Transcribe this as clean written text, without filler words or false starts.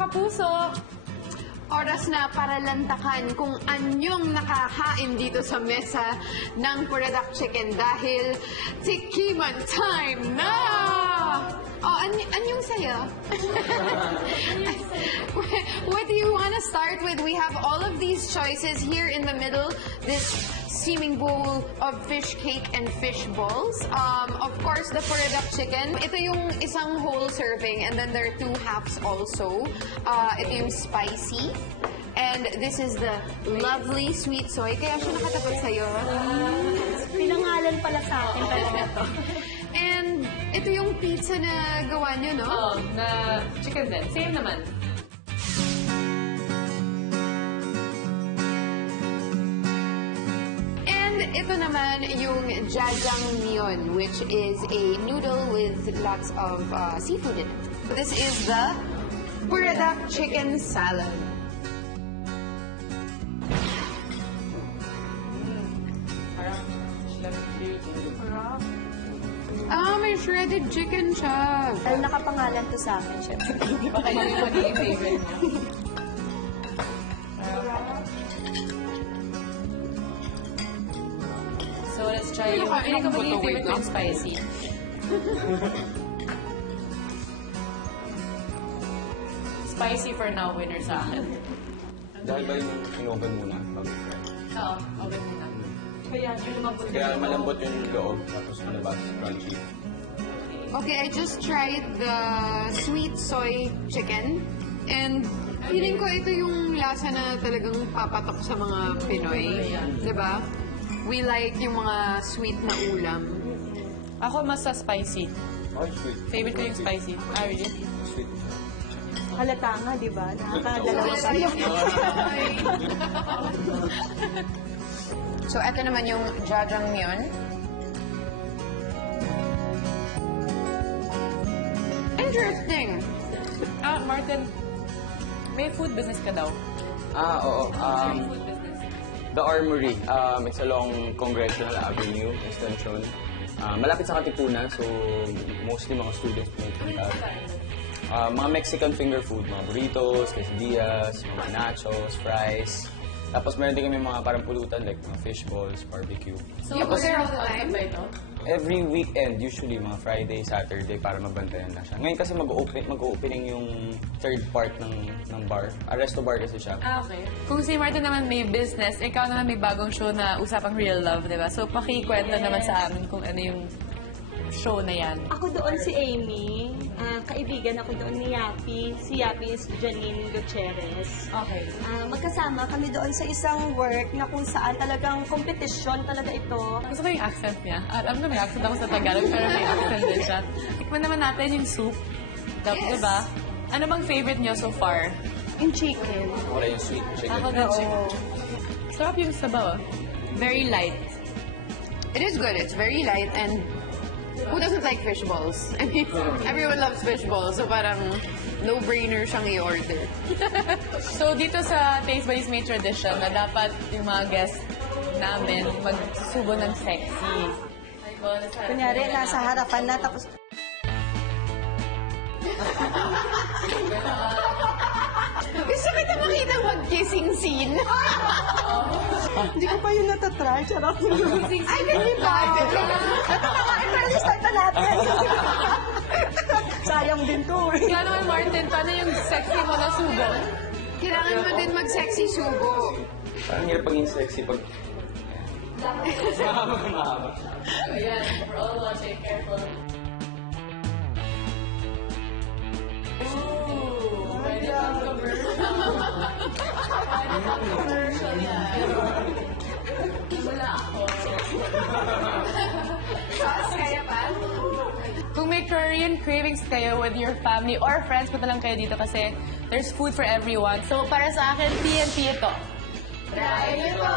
kapuso! Oras na para lantakan kung anyong nakakain dito sa mesa ng Puradak Chicken dahil tikiman time na! Oh, anyong saya? What do you want to start with? We have all of these choices here in the middle. This steaming bowl of fish cake and fish balls. Of course, the Puradak chicken. Ito yung isang whole serving, and then there are 2 halves also. Ito yung spicy. And this is the lovely sweet soy. Kaya siya nakatapat sa'yo. Pinangalan pala sa akin talaga to. And ito yung pizza na gawa nyo, no? Oo, na chicken din. Same naman. Ito naman yung jajangmyeon, which is a noodle with lots of seafood in it. This is the Puradak chicken salad. May shredded chicken siya. Dahil nakapangalan to sa akin, syempre. Di ba kayo yung magiging favorite niyo? So, let's try yung... Hindi ko magiging favorite ko yung spicy. Spicy for now, winner sa akin. Dahil ba yung in-oven muna bago fry? Oo, oven muna. Kaya malambot yung loob, tapos malabas, crunchy. Okay, I just tried the sweet soy chicken. And feeling ko ito yung lasa na talagang papatok sa mga Pinoy. Diba? We like yung mga sweet na ulam. Ako mas sa spicy. Oh, sweet. Favorite ko yung spicy. Ah, really? Sweet. Halata nga, di ba? Nakakadalawa tayo. So, ito naman yung jajangmyeon. Interesting. Martin, may food business ka daw. Oo. Food business. The Armory. It's along Congressional Avenue, Extension. Malapit sa Katipunan, so mostly mga students pumunta. Mga Mexican finger food, mga burritos, quesadillas, mga nachos, fries. Tapos meron din kami mga parang pulutan like mga fish balls, barbecue. So, You go there all the time? ba ito? Every weekend, usually mga Friday, Saturday para mabantayan lang siya. Ngayon kasi mag-opening yung third part ng bar. Resto bar kasi siya. Ah, okay. Kung si Martin naman may business, ikaw naman may bagong show na usapang real love, di ba? So, pakikwento naman sa amin kung ano yung show na yan. Ako doon si Amy. Kaibigan ako doon ni Yapi. Si Yapi is Janine Gutierrez. Okay. Magkasama kami doon sa isang work na kung saan talagang kompetisyon talaga ito. Gusto ko yung accent niya. Alam na may accent ako sa Tagalog, pero may accent din siya. Tikman naman natin yung soup. Yes. Diba? Ano bang favorite niyo so far? Yung chicken. Wala yung sweet chicken. Ako din chicken. Sarap yung sabaw. Very light. It is good. It's very light and who doesn't like fish balls? I mean, everyone loves fish balls, so parang no-brainer siyang i-order. So, dito sa Taste Buddies may tradition na dapat yung mga guests namin magsubo ng sexy. Kunyari, nasa harapan na tapos... Gusto kita makita mag-kissing scene. Hindi ko pa yun natatry. Charot. Ay, ganyan ba? Pero start na natin. Sayang din to. Kaya naman, Martin, paano yung sexy mo na subo? Kailangan mo din mag-sexy subo. Parang hirap paging sexy pag... Mahaba. Ayan, we're all watching. Careful. Ooh, pwede pang commercial. Pwede pang commercial yan. Wala ako. Kaya pa? Kung may Korean cravings kayo with your family or friends, punta lang kayo dito kasi there's food for everyone. So, para sa akin, TNT ito. Try ito!